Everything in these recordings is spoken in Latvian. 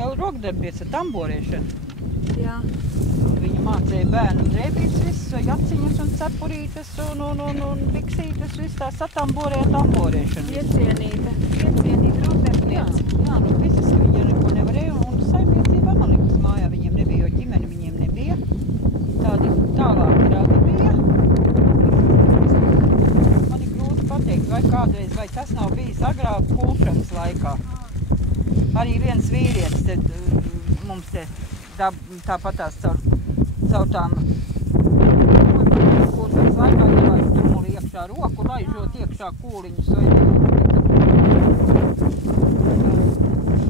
liela rokdarbies ar tamborēšanu. Jā. Viņa mācīja bērnu drēbītes visu, jaciņas un cepurītes un biksītes, visu tā satamborēja tamborēšanu. Iecienīta rokdarbniece. Jā, nu fiziski viņa neko nevarēja, un saimniecībā man liekas mājā viņiem nebija, jo ģimene viņiem nebija. Tādi tālāki radi bija. Man ir grūti pateikt, vai kādreiz, vai tas nav bijis agrāk kulšanas laikā. Arī viens vīrietis te, mums te tāpatās caur tām kulšanas laikā ielaiž tumuli iekšā roku, laižot iekšā kūliņus vai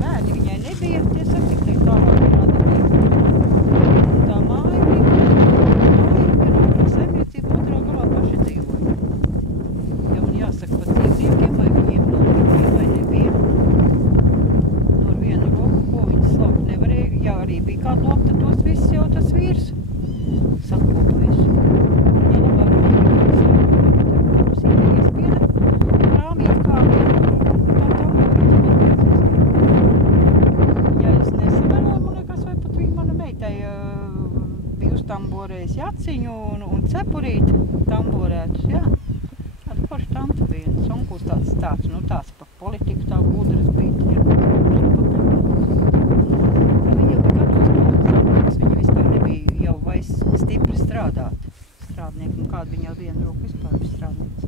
bērni viņai nebija, tie saka, ka tālāk nebija. Tā māja bija saimniecība otrā galā paši dzīvoja. Ja un jāsaka par dzīvniekiem, vai viņiem nebija vai nebija. No ar vienu roku, ko viņi slaukt nevarēja, ja arī bija kāda loma, tad tos viss jau tas vīrs sakopa visu. Ja labāk mums ir iespieda rāmīt kādu, ja es nesavēloju, man liekas, vai pat viņa mana meitai bija uztamborējis jaciņu un cepurīt tamborētus, jā. Tāda forša tanta bija, un sonkuls tāds, nu tās pa politiku tā gudras bija, jā. Viņa vispār nebija jau vairs stipri strādāt. Strādnieki, un kāda viņa ar vienu roku vispār bija strādnieks.